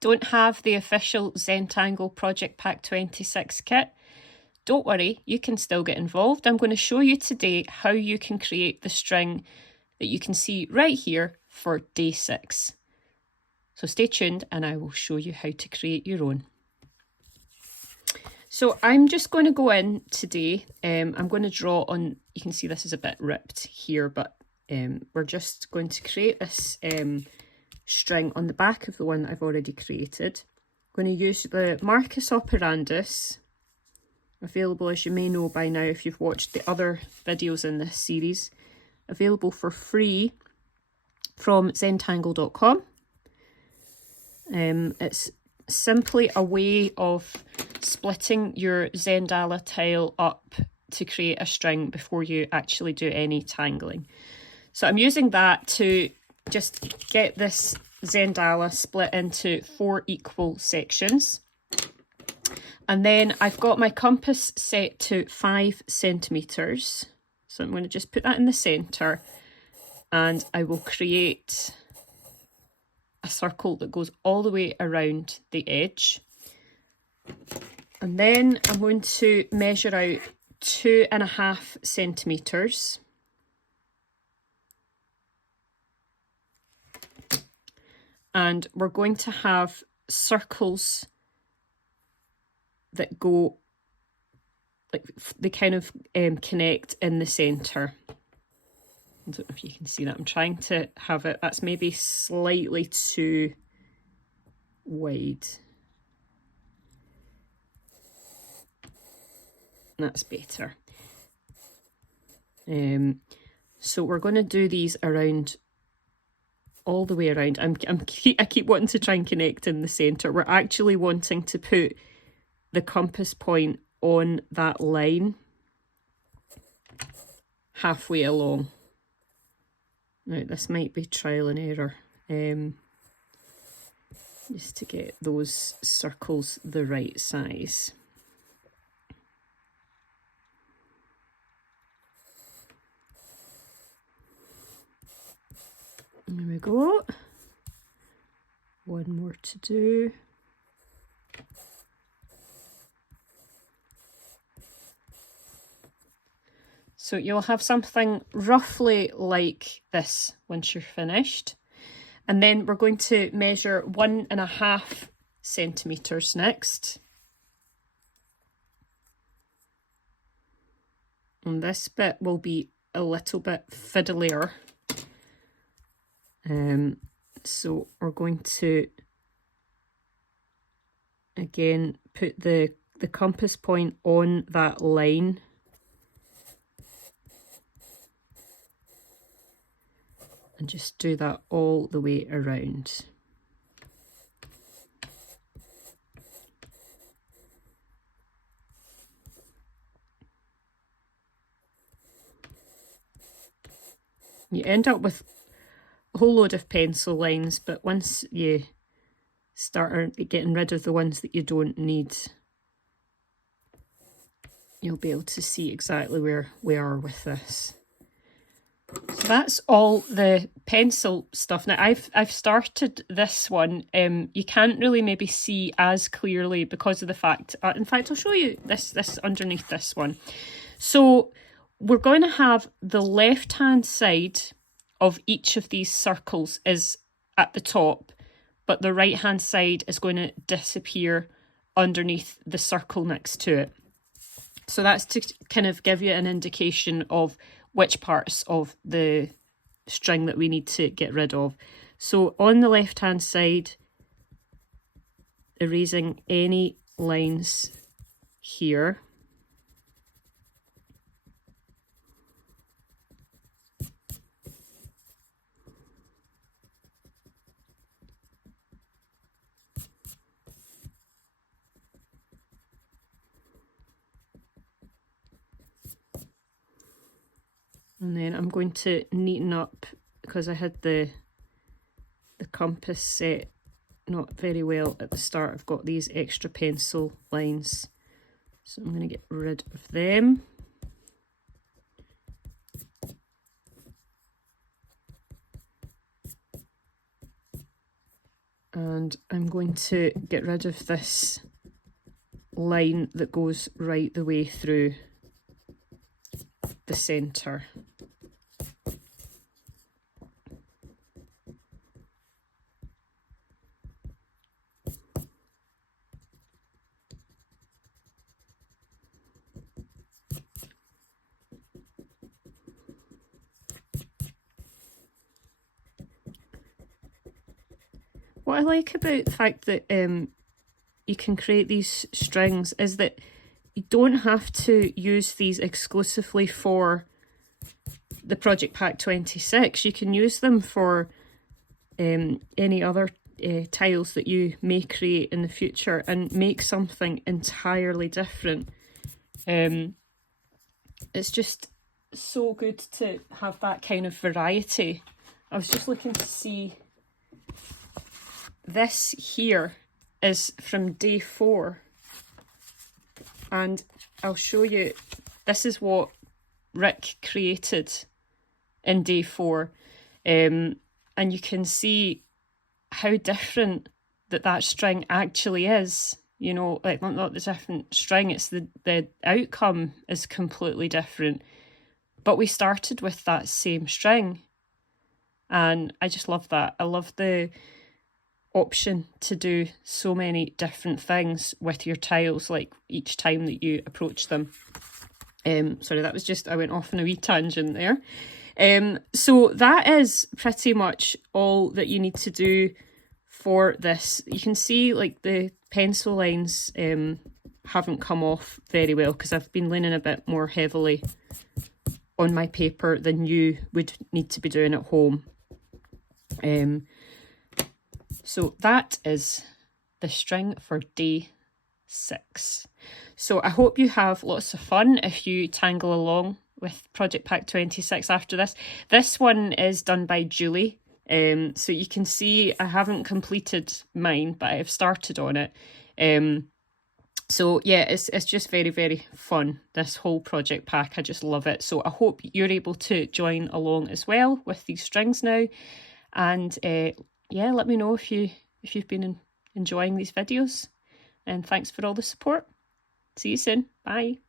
don't have the official Zentangle Project Pack 26 kit, don't worry, you can still get involved. I'm going to show you today how you can create the string that you can see right here for day 6. So stay tuned and I will show you how to create your own. So I'm just going to go in today. I'm going to draw on, you can see this is a bit ripped here, but we're just going to create this string on the back of the one that I've already created. I'm going to use the Marcus Operandus, available, as you may know by now if you've watched the other videos in this series, available for free from zentangle.com. It's simply a way of splitting your Zendala tile up to create a string before you actually do any tangling. So I'm using that to just get this Zendala split into 4 equal sections. And then I've got my compass set to 5 centimetres. So I'm going to just put that in the centre and I will create a circle that goes all the way around the edge. And then I'm going to measure out 2.5 centimetres. And we're going to have circles that go, like they kind of connect in the centre. I don't know if you can see that. I'm trying to have it, that's maybe slightly too wide. That's better. So we're going to do these around, all the way around. I keep wanting to try and connect in the centre. We're actually wanting to put the compass point on that line halfway along. Now this might be trial and error, just to get those circles the right size. There we go. One more to do. So you'll have something roughly like this once you're finished. And then we're going to measure 1.5 centimetres next. And this bit will be a little bit fiddlier. So we're going to, again, put the compass point on that line. And just do that all the way around. You end up with a whole load of pencil lines, but once you start getting rid of the ones that you don't need, you'll be able to see exactly where we are with this. So that's all the pencil stuff. Now I've started this one. You can't really maybe see as clearly because of the fact, in fact I'll show you this underneath this one. So we're going to have the left hand side of each of these circles is at the top, but the right hand side is going to disappear underneath the circle next to it. So that's to kind of give you an indication of which parts of the string that we need to get rid of. So on the left hand side, erasing any lines here. And then I'm going to neaten up, because I had the compass set not very well at the start. I've got these extra pencil lines, so I'm going to get rid of them. And I'm going to get rid of this line that goes right the way through the centre. What I like about the fact that you can create these strings is that you don't have to use these exclusively for the Project Pack 26. You can use them for any other tiles that you may create in the future and make something entirely different. It's just so good to have that kind of variety. I was just looking to see, this here is from day 4, and I'll show you, this is what Rick created in day 4, and you can see how different that string actually is. You know, like not the different string, it's the outcome is completely different, but we started with that same string, and I just love that. I love the option to do so many different things with your tiles, like each time that you approach them. Sorry, that was just, I went off on a wee tangent there. So that is pretty much all that you need to do for this. You can see like the pencil lines haven't come off very well because I've been leaning a bit more heavily on my paper than you would need to be doing at home. So that is the string for day 6. So I hope you have lots of fun if you tangle along with Project Pack 26 after this. This one is done by Julie. So you can see I haven't completed mine, but I've started on it. So yeah, it's just very, very fun, this whole project pack. I just love it. So I hope you're able to join along as well with these strings now. And yeah, let me know if you've been enjoying these videos. And thanks for all the support. See you soon. Bye.